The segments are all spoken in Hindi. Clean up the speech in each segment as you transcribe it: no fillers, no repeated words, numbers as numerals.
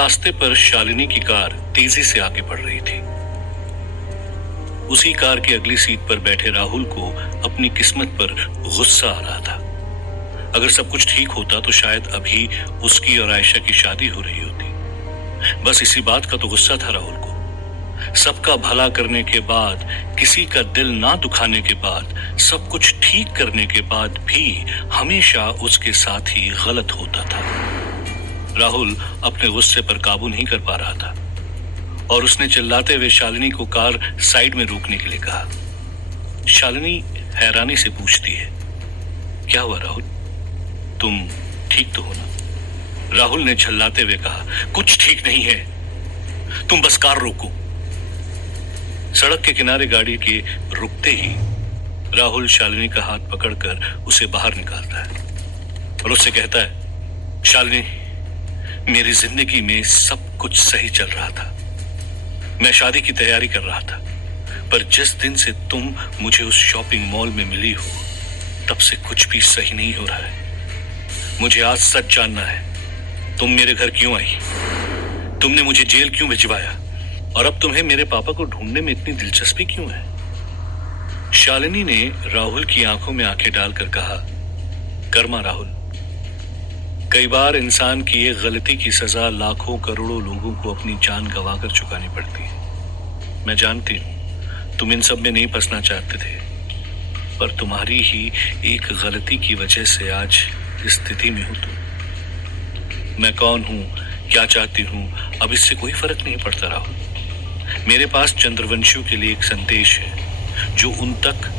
रास्ते पर शालिनी की कार तेजी से आगे बढ़ रही थी। उसी कार की अगली सीट पर बैठे राहुल को अपनी किस्मत पर गुस्सा आ रहा था। अगर सब कुछ ठीक होता तो शायद अभी उसकी और आयशा की शादी हो रही होती। बस इसी बात का तो गुस्सा था राहुल को। सबका भला करने के बाद, किसी का दिल ना दुखाने के बाद, सब कुछ ठीक करने के बाद भी हमेशा उसके साथ ही गलत होता था। राहुल अपने गुस्से पर काबू नहीं कर पा रहा था और उसने चिल्लाते हुए शालिनी को कार साइड में रोकने के लिए कहा। शालिनी हैरानी से पूछती है, क्या हुआ राहुल, तुम ठीक तो हो ना? राहुल ने झल्लाते हुए कहा, कुछ ठीक नहीं है, तुम बस कार रोको। सड़क के किनारे गाड़ी के रुकते ही राहुल शालिनी का हाथ पकड़कर उसे बाहर निकालता है और उससे कहता है, शालिनी, मेरी जिंदगी में सब कुछ सही चल रहा था। मैं शादी की तैयारी कर रहा था, पर जिस दिन से तुम मुझे उस शॉपिंग मॉल में मिली हो, तब से कुछ भी सही नहीं हो रहा है। मुझे आज सच जानना है, तुम मेरे घर क्यों आई? तुमने मुझे जेल क्यों भिजवाया? और अब तुम्हें मेरे पापा को ढूंढने में इतनी दिलचस्पी क्यों है? शालिनी ने राहुल की आंखों में आंखें डालकर कहा, कर्मा राहुल, कई बार इंसान की एक गलती की सजा लाखों करोड़ों लोगों को अपनी जान गंवाकर चुकानी पड़ती है। मैं जानती हूं तुम इन सब में नहीं फंसना चाहते थे, पर तुम्हारी ही एक गलती की वजह से आज इस स्थिति में हो तुम। मैं कौन हूं, क्या चाहती हूं, अब इससे कोई फर्क नहीं पड़ता राहुल। मेरे पास चंद्रवंशियों के लिए एक संदेश है, जो उन तक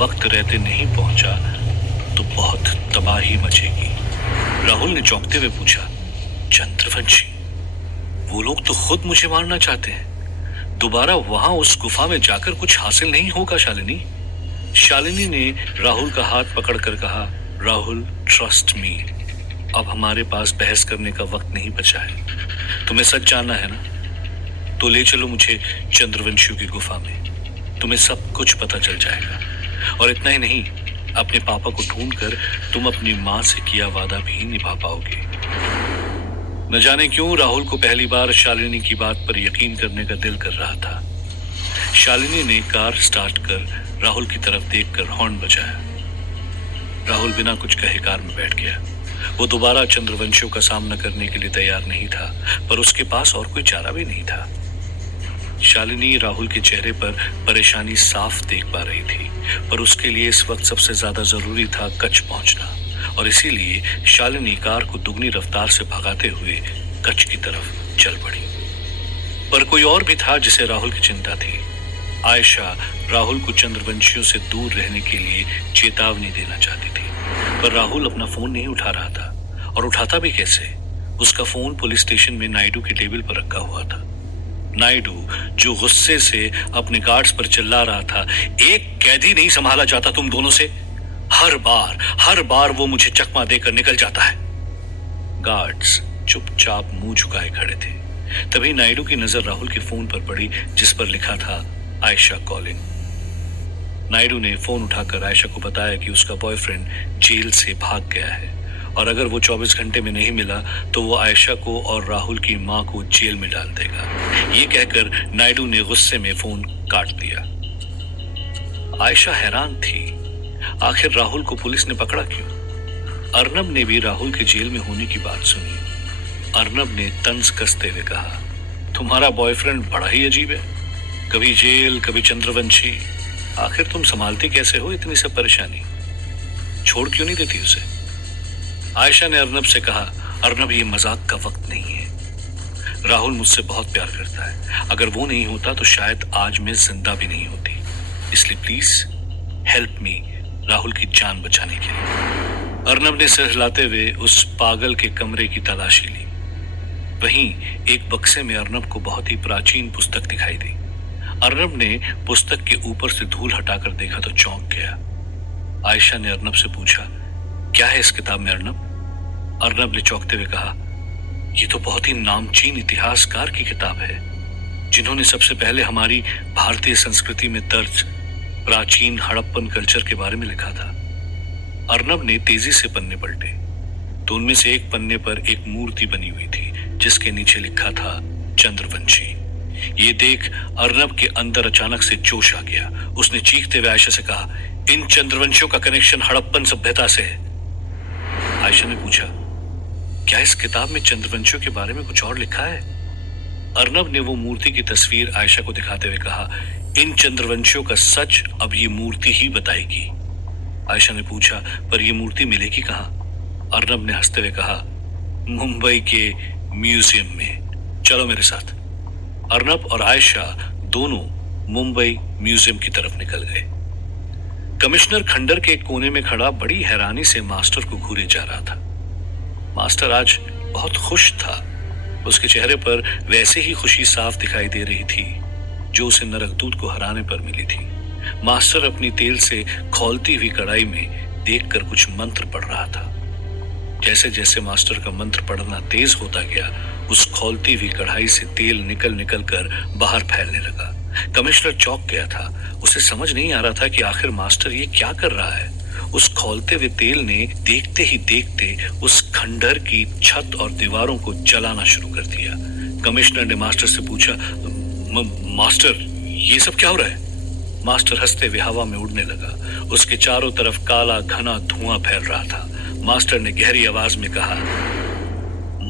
वक्त रहते नहीं पहुंचा तो बहुत तबाही मचेगी। राहुल ने चौंकते हुए पूछा, चंद्रवंशी? वो लोग तो खुद मुझे मारना चाहते हैं। दोबारा वहां उस गुफा में जाकर कुछ हासिल नहीं होगा शालिनी। शालिनी ने राहुल का हाथ पकड़कर कहा, राहुल, ट्रस्ट मी, अब हमारे पास बहस करने का वक्त नहीं बचा है। तुम्हें सच जानना है ना? तो ले चलो मुझे चंद्रवंशियों की गुफा में, तुम्हें सब कुछ पता चल जाएगा। और इतना ही नहीं, अपने पापा को ढूंढकर तुम अपनी मां से किया वादा भी निभा पाओगे। न जाने क्यों राहुल को पहली बार शालिनी की बात पर यकीन करने का दिल कर रहा था। शालिनी ने कार स्टार्ट कर राहुल की तरफ देखकर हॉर्न बजाया। राहुल बिना कुछ कहे कार में बैठ गया। वो दोबारा चंद्रवंशियों का सामना करने के लिए तैयार नहीं था, पर उसके पास और कोई चारा भी नहीं था। शालिनी राहुल के चेहरे पर परेशानी साफ देख पा रही थी, पर उसके लिए इस वक्त सबसे ज्यादा जरूरी था कच्छ पहुंचना, और इसीलिए शालिनी कार को दुगनी रफ्तार से भगाते हुए कच्छ की तरफ चल पड़ी। पर कोई और भी था जिसे राहुल की चिंता थी। आयशा राहुल को चंद्रवंशियों से दूर रहने के लिए चेतावनी देना चाहती थी, पर राहुल अपना फोन नहीं उठा रहा था, और उठाता भी कैसे? उसका फोन पुलिस स्टेशन में नायडू के टेबल पर रखा हुआ था। नायडू, जो गुस्से से अपने गार्ड्स पर चिल्ला रहा था, एक कैदी नहीं संभाला जाता तुम दोनों से? हर बार वो मुझे चकमा देकर निकल जाता है। गार्ड्स चुपचाप मुंह झुकाए खड़े थे। तभी नायडू की नजर राहुल के फोन पर पड़ी, जिस पर लिखा था, आयशा कॉलिंग। नायडू ने फोन उठाकर आयशा को बताया कि उसका बॉयफ्रेंड जेल से भाग गया है, और अगर वो 24 घंटे में नहीं मिला तो वो आयशा को और राहुल की मां को जेल में डाल देगा। ये कहकर नायडू ने गुस्से में फोन काट दिया। आयशा हैरान थी, आखिर राहुल को पुलिस ने पकड़ा क्यों? अर्नब ने भी राहुल के जेल में होने की बात सुनी। अर्नब ने तंज कसते हुए कहा, तुम्हारा बॉयफ्रेंड बड़ा ही अजीब है, कभी जेल, कभी चंद्रवंशी। आखिर तुम संभालती कैसे हो इतनी सब परेशानी? छोड़ क्यों नहीं देती उसे? आयशा ने अर्नब से कहा, अर्नब, ये मजाक का वक्त नहीं है। राहुल मुझसे बहुत प्यार करता है, अगर वो नहीं होता तो शायद आज मैं जिंदा भी नहीं होती। इसलिए प्लीज हेल्प मी राहुल की जान बचाने के लिए। अर्नब ने सिर हिलाते हुए उस पागल के कमरे की तलाशी ली। वहीं एक बक्से में अर्नब को बहुत ही प्राचीन पुस्तक दिखाई दी। अर्नब ने पुस्तक के ऊपर से धूल हटाकर देखा तो चौंक गया। आयशा ने अर्नब से पूछा, क्या है इस किताब में अर्नब? अर्नब ने चौंकते हुए कहा, ये तो बहुत ही नामचीन इतिहासकार की किताब है, जिन्होंने सबसे पहले हमारी भारतीय संस्कृति में दर्ज प्राचीन हड़प्पन कल्चर के बारे में लिखा था। अर्नब ने तेजी से पन्ने पलटे तो उनमें से एक पन्ने पर एक मूर्ति बनी हुई थी, जिसके नीचे लिखा था चंद्रवंशी। ये देख अर्नब के अंदर अचानक से जोश आ गया। उसने चीखते हुए आयशा से कहा, इन चंद्रवंशियों का कनेक्शन हड़प्पन सभ्यता से है। आयशा ने पूछा, क्या इस किताब में चंद्रवंशियों के बारे में कुछ और लिखा है? अर्नब ने वो मूर्ति की तस्वीर आयशा को दिखाते हुए कहा, इन चंद्रवंशियों का सच अब ये मूर्ति ही बताएगी। आयशा ने पूछा, पर ये मूर्ति मिलेगी कहाँ? अर्नब ने हंसते हुए कहा, मुंबई के म्यूजियम में, चलो मेरे साथ। अर्नब और आयशा दोनों मुंबई म्यूजियम की तरफ निकल गए। कमिश्नर खंडर के एक कोने में खड़ा बड़ी हैरानी से मास्टर को घूरे जा रहा था। मास्टर आज बहुत खुश था। उसके चेहरे पर वैसे ही खुशी साफ दिखाई दे रही थी जो उसे नरकदूत को हराने पर मिली थी। मास्टर अपनी तेल से खौलती हुई कढ़ाई में देखकर कुछ मंत्र पढ़ रहा था। जैसे जैसे मास्टर का मंत्र पढ़ना तेज होता गया, उस खौलती हुई कढ़ाई से तेल निकल निकल कर बाहर फैलने लगा। कमिश्नर चौंक गया था। उसे समझ नहीं आ रहा था कि आखिर मास्टर ये क्या कर रहा है। उस खौलते हुए तेल ने देखते ही देखते उस खंडहर की छत और दीवारों को जलाना शुरू कर दिया। कमिश्नर ने मास्टर से पूछा, मास्टर ये सब क्या हो रहा है? मास्टर हंसते हुए हवा में उड़ने लगा। उसके चारों तरफ काला घना धुआं फैल रहा था। मास्टर ने गहरी आवाज में कहा,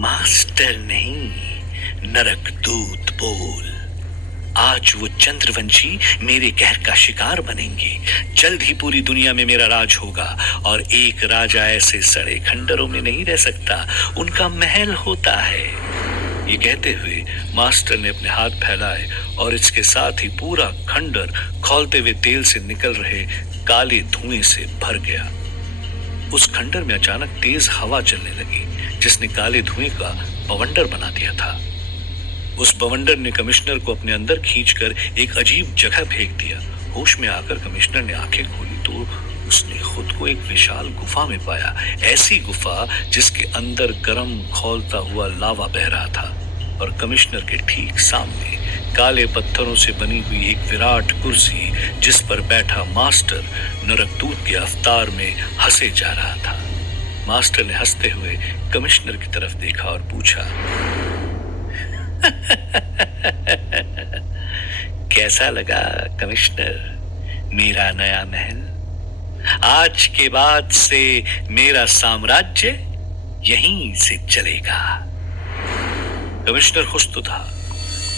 मास्टर नहीं, नरकदूत बोल। आज वो चंद्रवंशी मेरे कहर का शिकार बनेंगे। जल्द ही पूरी दुनिया में मेरा राज होगा और एक राजा ऐसे सड़े खंडरों में नहीं रह सकता, उनका महल होता है। ये कहते हुए मास्टर ने अपने हाथ फैलाए और इसके साथ ही पूरा खंडर खौलते हुए तेल से निकल रहे काले धुएं से भर गया। उस खंडर में अचानक तेज हवा चलने लगी जिसने काले धुएं का बवंडर बना दिया था। उस बवंडर ने कमिश्नर को अपने अंदर खींचकर एक अजीब जगह फेंक दिया। होश में आकर कमिश्नर ने आंखें खोली तो उसने खुद को एक विशाल गुफा में पाया। ऐसी गुफा जिसके अंदर गर्म खौलता हुआ लावा बह रहा था और कमिश्नर के ठीक सामने काले पत्थरों से बनी हुई एक विराट कुर्सी जिस पर बैठा मास्टर नरकदूत के अवतार में हंसे जा रहा था। मास्टर ने हंसते हुए कमिश्नर की तरफ देखा और पूछा, कैसा लगा कमिश्नर मेरा नया महल? आज के बाद से मेरा साम्राज्य यहीं से चलेगा। कमिश्नर खुश तो था,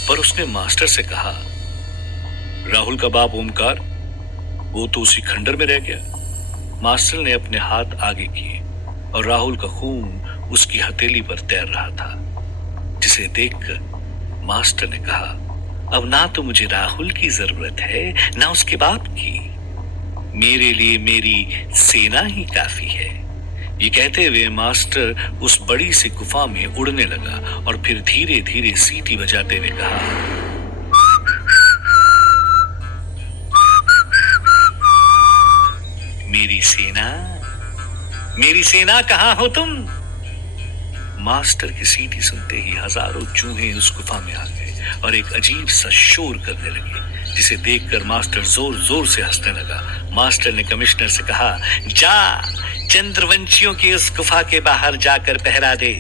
पर उसने मास्टर से कहा, राहुल का बाप ओमकार, वो तो उसी खंडर में रह गया। मास्टर ने अपने हाथ आगे किए और राहुल का खून उसकी हथेली पर तैर रहा था, जिसे देखकर मास्टर ने कहा, अब ना तो मुझे राहुल की जरूरत है ना उसके बाप की, मेरे लिए मेरी सेना ही काफी है। ये कहते हुए मास्टर उस बड़ी सी गुफा में उड़ने लगा और फिर धीरे धीरे सीटी बजाते हुए कहा, मेरी सेना कहाँ हो तुम? मास्टर की सीटी सुनते ही हजारों चूहे उस गुफा में आ गए और एक अजीब सा शोर करने लगे, जिसे देखकर मास्टर जोर जोर से हंसने लगा। मास्टर ने कमिश्नर से कहा, जा चंद्रवंशियों की उस गुफा के बाहर जाकर पहरा दे।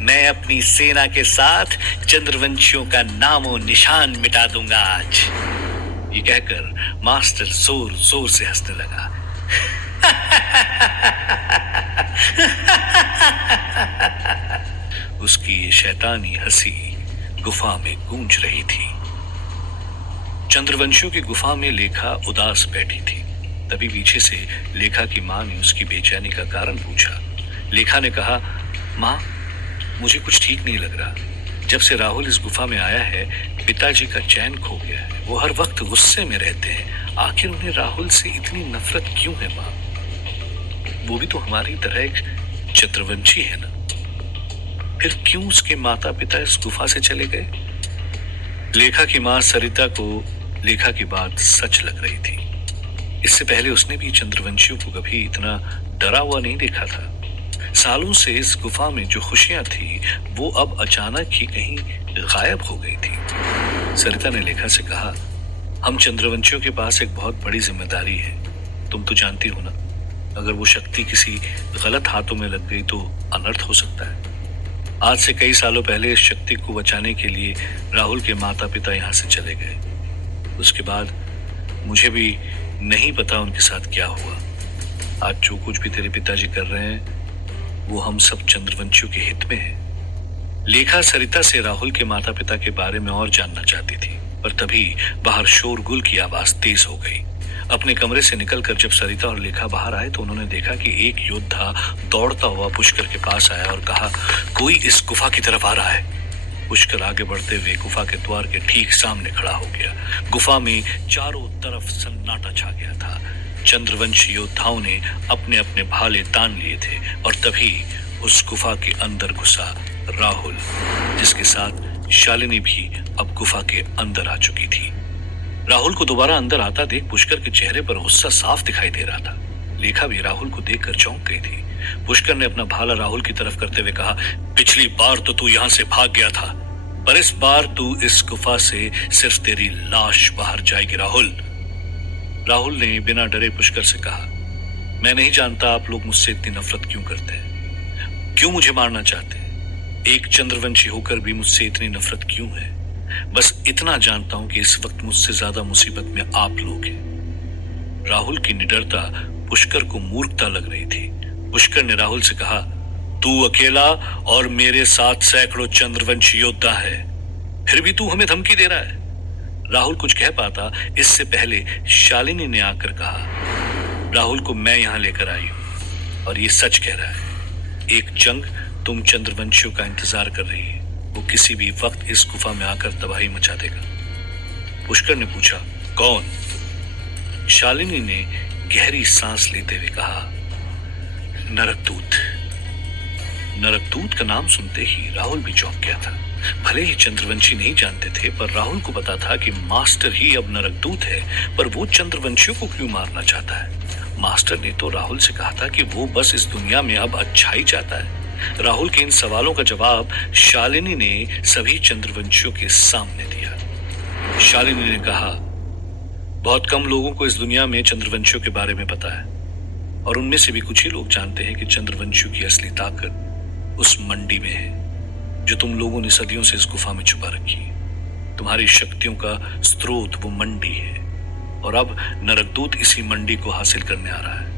मैं अपनी सेना के साथ चंद्रवंशियों का नामो निशान मिटा दूंगा आज। ये कहकर मास्टर जोर जोर से हंसने लगा। उसकी ये शैतानी हंसी गुफा में गूंज रही थी। चंद्रवंशियों की गुफा में लेखा उदास बैठी थी। तभी पीछे से लेखा की मां ने उसकी बेचैनी का कारण पूछा। लेखा ने कहा, मां, मुझे कुछ ठीक नहीं लग रहा। जब से राहुल इस गुफा में आया है, पिताजी का चैन खो गया है। वो हर वक्त गुस्से में रहते हैं। आखिर उन्हें राहुल से इतनी नफरत क्यों है मां? वो भी तो हमारी तरह एक चंद्रवंशी है ना। फिर क्यों उसके माता पिता इस गुफा से चले गए? लेखा की मां सरिता को लेखा की बात सच लग रही थी। इससे पहले उसने भी चंद्रवंशियों को कभी इतना डरा हुआ नहीं देखा था। सालों से इस गुफा में जो खुशियां थी वो अब अचानक ही कहीं गायब हो गई थी। सरिता ने लेखा से कहा, हम चंद्रवंशियों के पास एक बहुत बड़ी जिम्मेदारी है। तुम तो जानती हो ना, अगर वो शक्ति किसी गलत हाथों में लग गई तो अनर्थ हो सकता है। आज से कई सालों पहले इस शक्ति को बचाने के लिए राहुल के माता पिता यहाँ से चले गए। उसके बाद मुझे भी नहीं पता उनके साथ क्या हुआ। आज जो कुछ भी तेरे पिताजी कर रहे हैं वो हम सब चंद्रवंशियों के हित में है। लेखा सरिता से राहुल के माता पिता के बारे में और जानना चाहती थी, पर तभी बाहर शोरगुल की आवाज तेज हो गई। अपने कमरे से निकलकर जब सरिता और लेखा बाहर आए तो उन्होंने देखा कि एक योद्धा दौड़ता हुआ पुष्कर के पास आया और कहा, कोई इस गुफा की तरफ आ रहा है। पुष्कर आगे बढ़ते हुए गुफा के द्वार के ठीक सामने खड़ा हो गया। गुफा में चारों तरफ सन्नाटा छा गया था। चंद्रवंशी योद्धाओं ने अपने अपने भाले तान लिए थे और तभी उस गुफा के अंदर घुसा राहुल, जिसके साथ शालिनी भी अब गुफा के अंदर आ चुकी थी। राहुल को दोबारा अंदर आता देख पुष्कर के चेहरे पर गुस्सा साफ दिखाई दे रहा था। लेखा भी राहुल को देखकर चौंक गई थी। पुष्कर ने अपना भाला राहुल की तरफ करते हुए कहा, पिछली बार तो तू यहाँ से भाग गया था, पर इस बार तू इस गुफा से सिर्फ तेरी लाश बाहर जाएगी राहुल। राहुल ने बिना डरे पुष्कर से कहा, मैं नहीं जानता आप लोग मुझसे इतनी नफरत क्यों करते हैं, क्यों मुझे मारना चाहते हैं। एक चंद्रवंशी होकर भी मुझसे इतनी नफरत क्यों है। बस इतना जानता हूं कि इस वक्त मुझसे ज्यादा मुसीबत में आप लोग हैं। राहुल की निडरता पुष्कर को मूर्खता लग रही थी। पुष्कर ने राहुल से कहा, तू अकेला और मेरे साथ सैकड़ों चंद्रवंशी योद्धा है, फिर भी तू हमें धमकी दे रहा है। राहुल कुछ कह पाता इससे पहले शालिनी ने आकर कहा, राहुल को मैं यहां लेकर आई हूं और ये सच कह रहा है। एक जंग तुम चंद्रवंशियों का इंतजार कर रही है, वो किसी भी वक्त इस गुफा में आकर तबाही मचा देगा। पुष्कर ने पूछा, कौन? शालिनी ने गहरी सांस लेते हुए कहा, नरकदूत। नरकदूत का नाम सुनते ही राहुल भी चौंक गया था। भले ही चंद्रवंशी नहीं जानते थे, पर राहुल को पता था कि मास्टर ही अब नरकदूत है, पर वो चंद्रवंशियों को क्यों मारना चाहता है। मास्टर ने तो राहुल से कहा था कि वो बस इस दुनिया में अब अच्छाई चाहता है। राहुल के इन सवालों का जवाब शालिनी ने सभी चंद्रवंशियों के सामने दिया। शालिनी ने कहा, बहुत कम लोगों को इस दुनिया में चंद्रवंशियों के बारे में पता है, और उनमें से भी कुछ ही लोग जानते हैं कि चंद्रवंशियों की असली ताकत उस मंडी में है जो तुम लोगों ने सदियों से इस गुफा में छुपा रखी है। तुम्हारी शक्तियों का स्रोत वो मंडी है, और अब नरकदूत इसी मंडी को हासिल करने आ रहा है।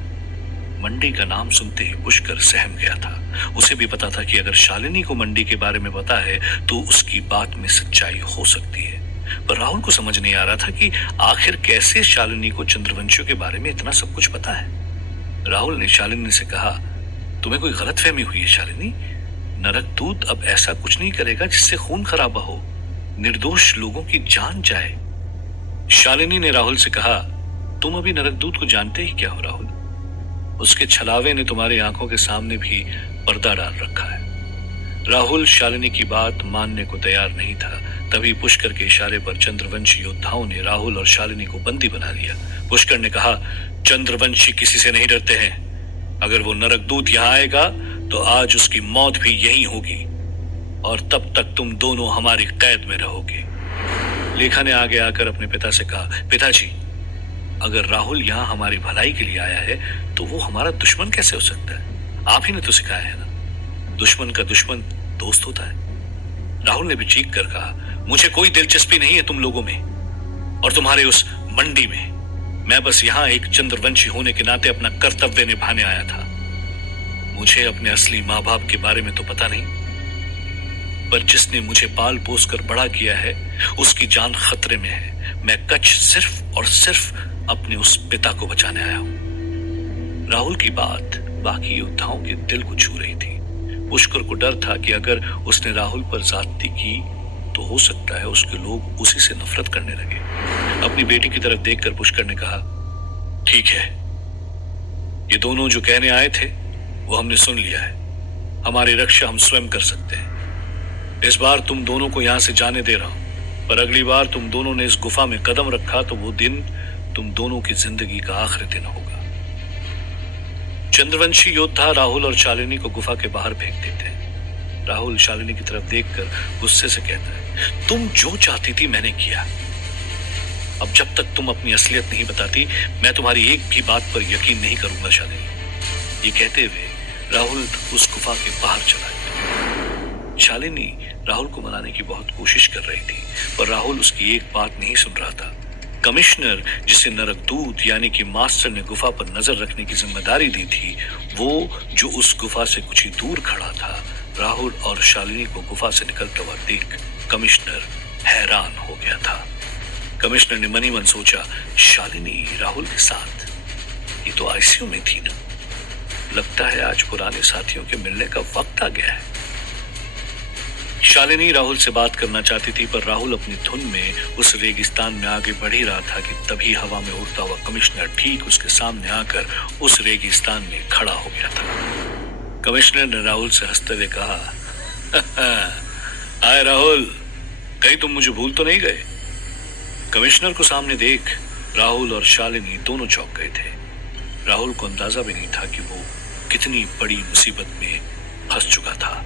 मंडी का नाम सुनते ही पुष्कर सहम गया था। उसे भी पता था कि अगर शालिनी को मंडी के बारे में पता है तो उसकी बात में सच्चाई हो सकती है, पर राहुल को समझ नहीं आ रहा था कि आखिर कैसे शालिनी को चंद्रवंशियों के बारे में इतना सब कुछ पता है। राहुल ने शालिनी से कहा, तुम्हें कोई गलतफहमी हुई है शालिनी। नरकदूत अब ऐसा कुछ नहीं करेगा जिससे खून खराबा हो, निर्दोष लोगों की जान जाए। शालिनी ने राहुल से कहा, तुम अभी नरकदूत को जानते ही क्या हो राहुल। उसके छलावे ने तुम्हारी आंखों के सामने भी पर्दा डाल रखा है। राहुल शालिनी की बात मानने को तैयार नहीं था। तभी पुष्कर के इशारे पर चंद्रवंशी योद्धाओं ने राहुल और शालिनी को बंदी बना लिया। पुष्कर ने कहा, चंद्रवंशी किसी से नहीं डरते हैं। अगर वो नरकदूत यहाँ आएगा तो आज उसकी मौत भी यहीं होगी, और तब तक तुम दोनों हमारी कैद में रहोगे। लेखा ने आगे आकर अपने पिता से कहा, पिताजी, अगर राहुल यहाँ हमारी भलाई के लिए आया है तो वो हमारा दुश्मन कैसे हो सकता है। आप ही ने तो सिखाया है ना, दुश्मन का दुश्मन दोस्त होता है। राहुल ने भी चीख कर कहा, मुझे कोई दिलचस्पी नहीं है तुम लोगों में और तुम्हारे उस मंडी में। मैं बस यहाँ एक चंद्रवंशी होने के नाते अपना कर्तव्य निभाने आया था। मुझे अपने असली माँ बाप के बारे में तो पता नहीं, पर जिसने मुझे पाल पोस कर बड़ा किया है उसकी जान खतरे में है। मैं कच्छ सिर्फ और सिर्फ अपने उस पिता को बचाने आया हूं। राहुल की बात बाकी योद्धाओं के दिल को छू रही थी। पुष्कर को डर था कि अगर उसने राहुल पर ज्यादती की तो हो सकता है उसके लोग उसी से नफरत करने लगे। अपनी बेटी की तरफ देखकर पुष्कर ने कहा, ठीक है, ये दोनों जो कहने आए थे वो हमने सुन लिया है। हमारी रक्षा हम स्वयं कर सकते हैं। इस बार तुम दोनों को यहां से जाने दे रहा हूं, पर अगली बार तुम दोनों ने इस गुफा में कदम रखा तो वो दिन तुम दोनों की जिंदगी का आखिरी दिन होगा। चंद्रवंशी योद्धा राहुल और शालिनी को गुफा के बाहर फेंक देते हैं। राहुल शालिनी की तरफ देखकर गुस्से से कहता है, तुम जो चाहती थी मैंने किया। अब जब तक तुम अपनी असलियत नहीं बताती मैं तुम्हारी एक भी बात पर यकीन नहीं करूंगा शालिनी। ये कहते हुए राहुल उस गुफा के बाहर चला गया। शालिनी राहुल को मनाने की बहुत कोशिश कर रही थी, पर राहुल उसकी एक बात नहीं सुन रहा था। कमिश्नर, जिसे नरकदूत यानी कि मास्टर ने गुफा पर नजर रखने की जिम्मेदारी दी थी, वो जो उस गुफा से कुछ ही दूर खड़ा था, राहुल और शालिनी को गुफा से निकलता हुआ देख कमिश्नर हैरान हो गया था। कमिश्नर ने मन ही मन सोचा, शालिनी राहुल के साथ, ये तो आईसीयू में थी ना। लगता है आज पुराने साथियों के मिलने का वक्त आ गया है। शालिनी राहुल से बात करना चाहती थी, पर राहुल अपनी धुन में उस रेगिस्तान में आगे बढ़ ही रहा था कि तभी हवा में उड़ता हुआ कमिश्नर ठीक उसके सामने आकर उस रेगिस्तान में खड़ा हो गया था। कमिश्नर ने राहुल से हंसते हुए कहा, हाय राहुल, कहीं तुम मुझे भूल तो नहीं गए? कमिश्नर को सामने देख राहुल और शालिनी दोनों चौंक गए थे। राहुल को अंदाजा भी नहीं था कि वो कितनी बड़ी मुसीबत में फंस चुका था।